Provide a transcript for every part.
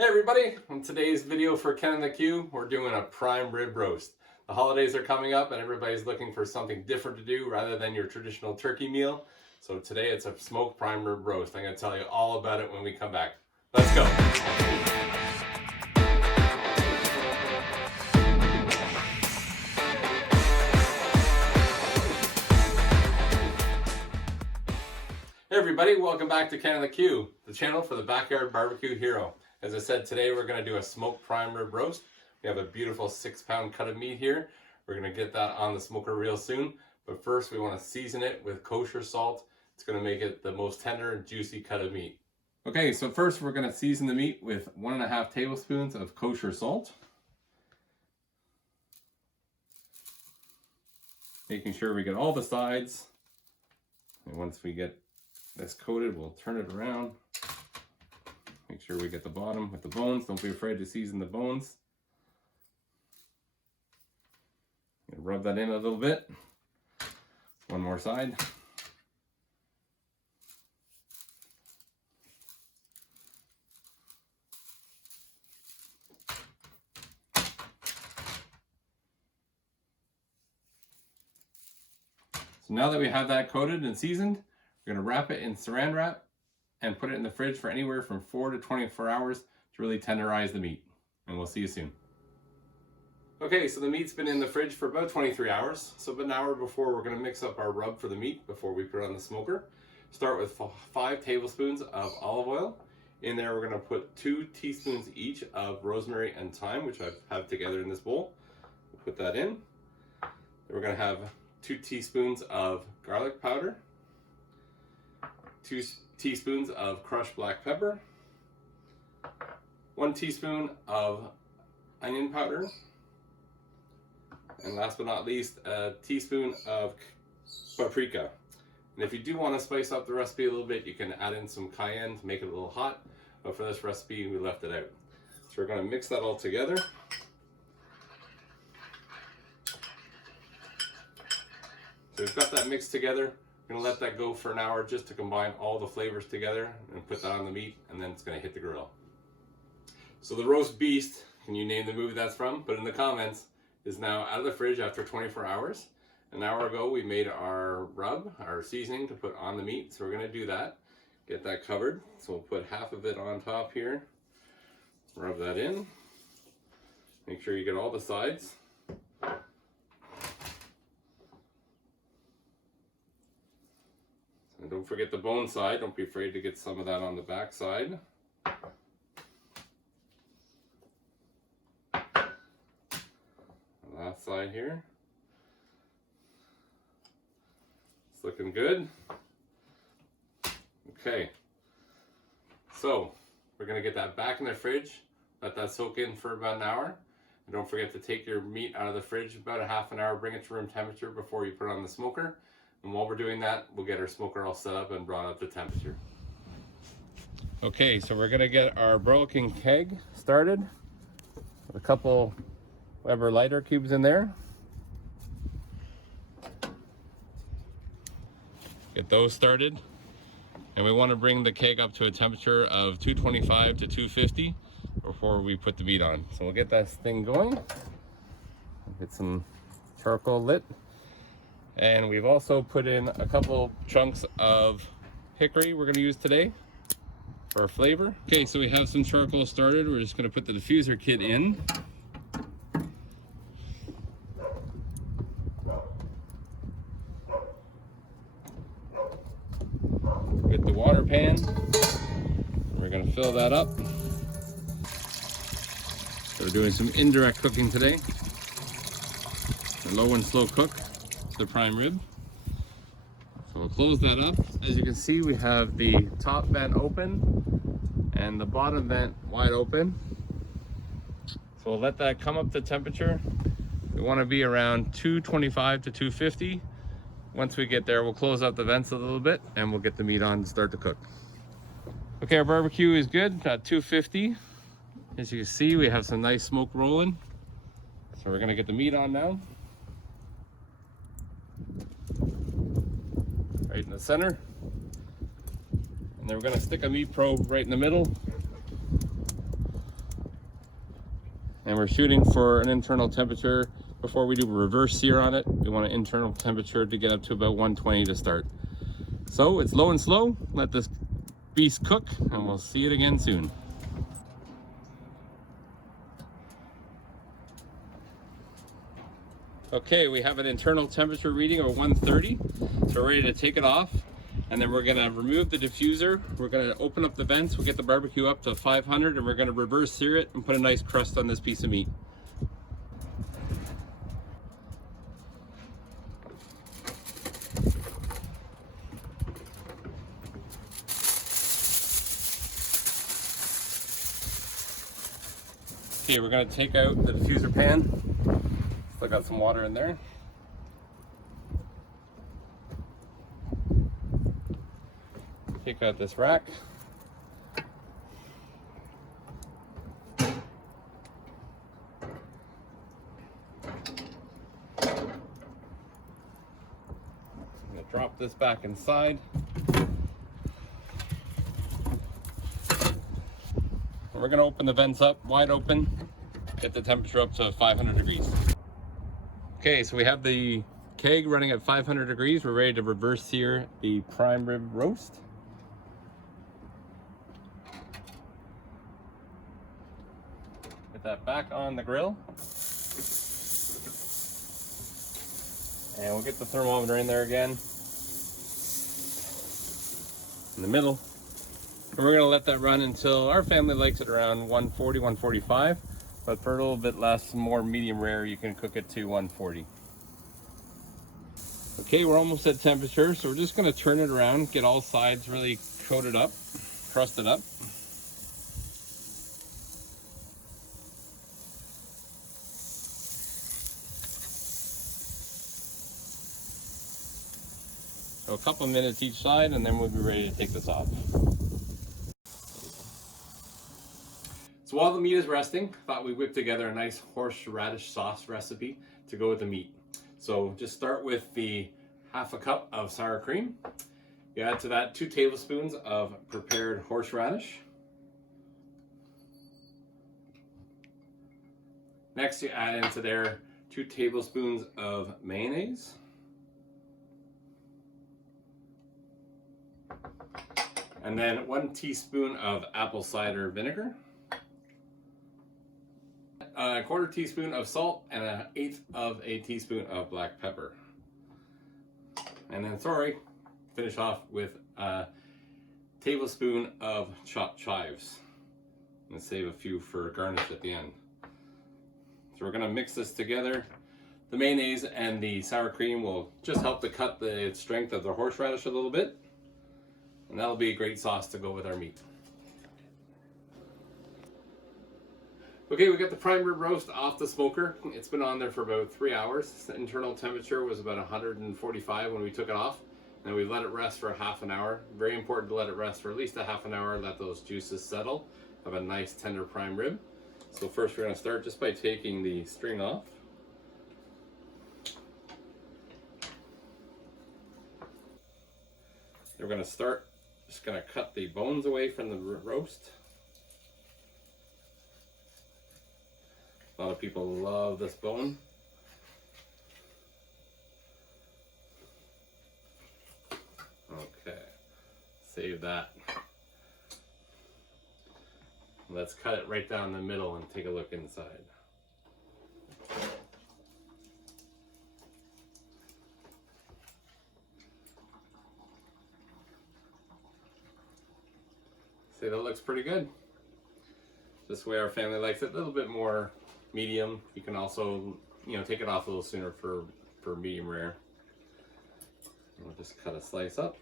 Hey everybody, in today's video for Ken and the Q, we're doing a prime rib roast. The holidays are coming up and everybody's looking for something different to do rather than your traditional turkey meal. So today it's a smoked prime rib roast. I'm going to tell you all about it when we come back. Let's go! Hey everybody, welcome back to Ken and the Q, the channel for the Backyard BBQ Hero. As I said, today we're going to do a smoked prime rib roast. We have a beautiful 6-pound cut of meat here. We're going to get that on the smoker real soon. But first we want to season it with kosher salt. It's going to make it the most tender and juicy cut of meat. Okay, so first we're going to season the meat with 1.5 tablespoons of kosher salt. Making sure we get all the sides. And once we get this coated, we'll turn it around. Make sure we get the bottom with the bones. Don't be afraid to season the bones. Rub that in a little bit. One more side. So now that we have that coated and seasoned, we're going to wrap it in saran wrap and put it in the fridge for anywhere from 4 to 24 hours to really tenderize the meat. And we'll see you soon. Okay, so the meat's been in the fridge for about 23 hours. So about an hour before, we're going to mix up our rub for the meat before we put it on the smoker. Start with 5 tablespoons of olive oil. In there, we're going to put 2 teaspoons each of rosemary and thyme, which I have together in this bowl. We'll put that in. Then we're going to have 2 teaspoons of garlic powder, 2 teaspoons of crushed black pepper, 1 teaspoon of onion powder, and last but not least, a teaspoon of paprika. And if you do want to spice up the recipe a little bit, you can add in some cayenne to make it a little hot, but for this recipe, we left it out. So we're going to mix that all together. So we've got that mixed together. We're going to let that go for an hour just to combine all the flavors together and put that on the meat, and then it's going to hit the grill. So the roast beast, can you name the movie that's from? Put in the comments, is now out of the fridge after 24 hours. An hour ago we made our rub, our seasoning to put on the meat, so we're going to do that. Get that covered. So we'll put half of it on top here. Rub that in. Make sure you get all the sides. And don't forget the bone side. Don't be afraid to get some of that on the back side. Last side here. It's looking good. Okay. So we're going to get that back in the fridge. Let that soak in for about an hour. And don't forget to take your meat out of the fridge about a half an hour. Bring it to room temperature before you put it on the smoker. And while we're doing that, we'll get our smoker all set up and brought up to temperature. Okay, so we're gonna get our broiling keg started with a couple Weber lighter cubes in there. Get those started. And we wanna bring the keg up to a temperature of 225 to 250 before we put the meat on. So we'll get that thing going. Get some charcoal lit. And we've also put in a couple chunks of hickory we're going to use today for our flavor. Okay, so we have some charcoal started. We're just going to put the diffuser kit in. Get the water pan. We're going to fill that up. So we're doing some indirect cooking today. A low and slow cook. The prime rib. So we'll close that up. As you can see, we have the top vent open and the bottom vent wide open. So we'll let that come up to temperature. We want to be around 225 to 250. Once we get there, we'll close out the vents a little bit and we'll get the meat on to start to cook. Okay, our barbecue is good at 250. As you can see, we have some nice smoke rolling. So we're going to get the meat on now. Right in the center. And then we're going to stick a meat probe right in the middle. And we're shooting for an internal temperature. Before we do reverse sear on it, we want an internal temperature to get up to about 120 to start. So it's low and slow. Let this beast cook, and we'll see it again soon. Okay, we have an internal temperature reading of 130. So we're ready to take it off. And then we're gonna remove the diffuser. We're gonna open up the vents. We'll get the barbecue up to 500, and we're gonna reverse sear it and put a nice crust on this piece of meat. Okay, we're gonna take out the diffuser pan. Still got some water in there. Take out this rack. I'm gonna drop this back inside. And we're gonna open the vents up wide open, get the temperature up to 500 degrees. Okay, so we have the keg running at 500 degrees. We're ready to reverse sear the prime rib roast. Get that back on the grill. And we'll get the thermometer in there again. In the middle. And we're gonna let that run until our family likes it around 140, 145. But for a little bit less, more medium rare, you can cook it to 140. Okay, we're almost at temperature, so we're just gonna turn it around, get all sides really coated up, crusted up. So a couple of minutes each side, and then we'll be ready to take this off. So while the meat is resting, I thought we'd whip together a nice horseradish sauce recipe to go with the meat. So just start with the half a cup of sour cream. You add to that 2 tablespoons of prepared horseradish. Next, you add into there 2 tablespoons of mayonnaise. And then 1 teaspoon of apple cider vinegar. A 1/4 teaspoon of salt and 1/8 of a teaspoon of black pepper. And then, finish off with a tablespoon of chopped chives. And save a few for garnish at the end. So we're gonna mix this together. The mayonnaise and the sour cream will just help to cut the strength of the horseradish a little bit. And that'll be a great sauce to go with our meat. Okay, we got the prime rib roast off the smoker. It's been on there for about 3 hours. The internal temperature was about 145 when we took it off. And we let it rest for half an hour. Very important to let it rest for at least a half an hour, let those juices settle. Have a nice tender prime rib. So first we're gonna start just by taking the string off. We're gonna start, just gonna cut the bones away from the roast. A lot of people love this bone. Okay, save that. Let's cut it right down the middle and take a look inside. See, that looks pretty good. This way our family likes it, a little bit more medium. You can also, take it off a little sooner for medium rare. And we'll just cut a slice up.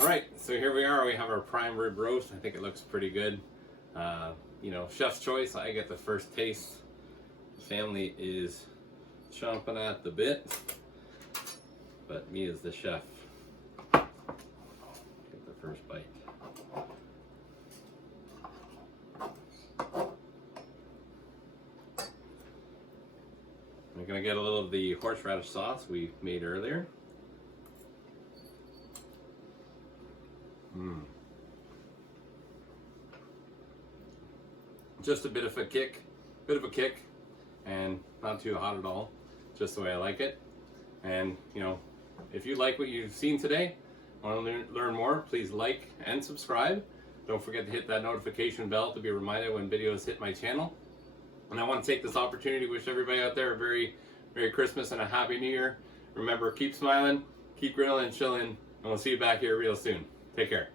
All right, so here we are. We have our prime rib roast. I think it looks pretty good. Chef's choice. I get the first taste. The family is chomping at the bit, but me as the chef get the first bite. We're gonna get a little of the horseradish sauce we made earlier. Just a bit of a kick, and not too hot at all, just the way I like it. And you know, if you like what you've seen today, want to learn more, please like and subscribe. Don't forget to hit that notification bell to be reminded when videos hit my channel. And I want to take this opportunity to wish everybody out there a very Merry Christmas and a Happy New Year. Remember, keep smiling, keep grilling and chilling, and we'll see you back here real soon. Take care.